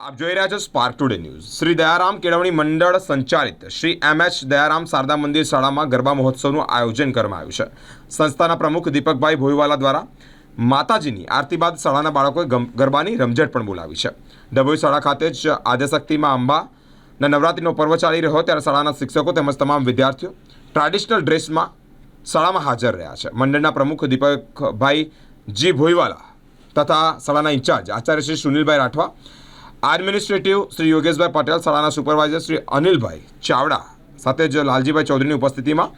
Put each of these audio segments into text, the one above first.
આપ જોઈ રહ્યા છો spark today news. Shri Dayaram કેળવણી મંડળ સંચાલિત શ્રી એમ.એચ. દયારામ શારદા મંદિર શાળામાં ગરબા મહોત્સવનું આયોજન કરવામાં આવ્યું છે। સંસ્થાના પ્રમુખ દીપકભાઈ ભોઈવાલા દ્વારા માતાજીની આરતી બાદ શાળાના બાળકોએ ગરબાની રમઝટ પણ બોલાવી છે। ડભોઈ શાળા ખાતે જ આદ્યશક્તિમાં અંબાના નવરાત્રિનો પર્વ ચાલી રહ્યો ત્યારે શાળાના શિક્ષકો તેમજ તમામ વિદ્યાર્થીઓ ટ્રેડિશનલ ડ્રેસમાં શાળામાં હાજર રહ્યા છે। મંડળના પ્રમુખ દીપકભાઈ જી ભોઈવાલા તથા શાળાના ઇન્ચાર્જ આચાર્ય શ્રી સુનિલભાઈ રાઠવા, એડમિનિસ્ટ્રેટિવ શ્રી યોગેશભાઈ પટેલ, શાળાના સુપરવાઇઝર શ્રી અનિલભાઈ ચાવડા સાથે જ લાલજીભાઈ ચૌધરીની ઉપસ્થિતિમાં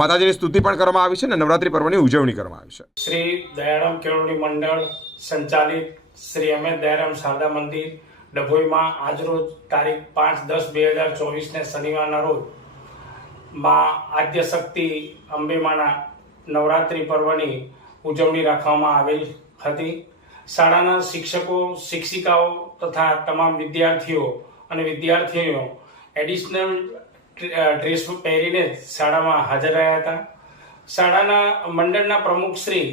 માતાજીની સ્તુતિ પણ કરવામાં આવી છે અને નવરાત્રિ પર્વની ઉજવણી કરવામાં આવી છે। શ્રી દયારામ કેળવણી મંડળ સંચાલિત શ્રી એમ.એચ. દયારામ શારદા મંદિર ડભોઈમાં આજરોજ તારીખ 5-10-2024 શનિવારના રોજ માં આદ્યશક્તિ અંબેમાના નવરાત્રિ પર્વની ઉજવણી રાખવામાં આવેલ હતી। શાળાના શિક્ષકો, શિક્ષિકાઓ તથા તમામ વિદ્યાર્થીઓ અને વિદ્યાર્થીનીઓ એડિશનલ ડ્રેસ પહેરીને શાળામાં હાજર રહ્યા હતા। શાળાના મંડળના પ્રમુખ શ્રી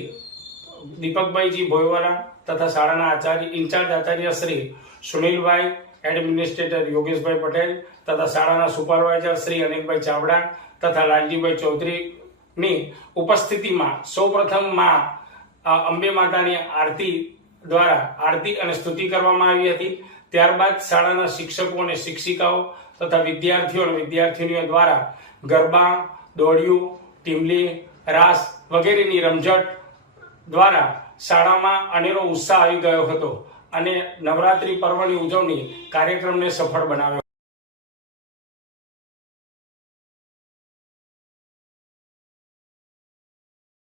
દીપકભાઈજી ભોઈવાલા તથા શાળાના ઇન્ચાર્જ આચાર્ય શ્રી સુનિલભાઈ, એડમિનિસ્ટ્રેટર યોગેશભાઈ પટેલ તથા શાળાના સુપરવાઇઝર શ્રી અનિલભાઈ ચાવડા તથા લાલજીભાઈ ચૌધરીની ઉપસ્થિતિમાં સૌપ્રથમ માં અંબે માતાની આરતી અને સ્તુતિ કરવામાં આવી હતી। ત્યારબાદ શાળાના શિક્ષકો અને શિક્ષિકાઓ તથા વિદ્યાર્થીઓ અને વિદ્યાર્થીનીઓ દ્વારા ગરબા, દોડિયું, ટીમલી, રાસ વગેરેની રમઝટ દ્વારા શાળામાં અનેરો ઉત્સાહ આવી ગયો હતો અને નવરાત્રિ પર્વની ઉજવણી કાર્યક્રમને સફળ બનાવ્યો।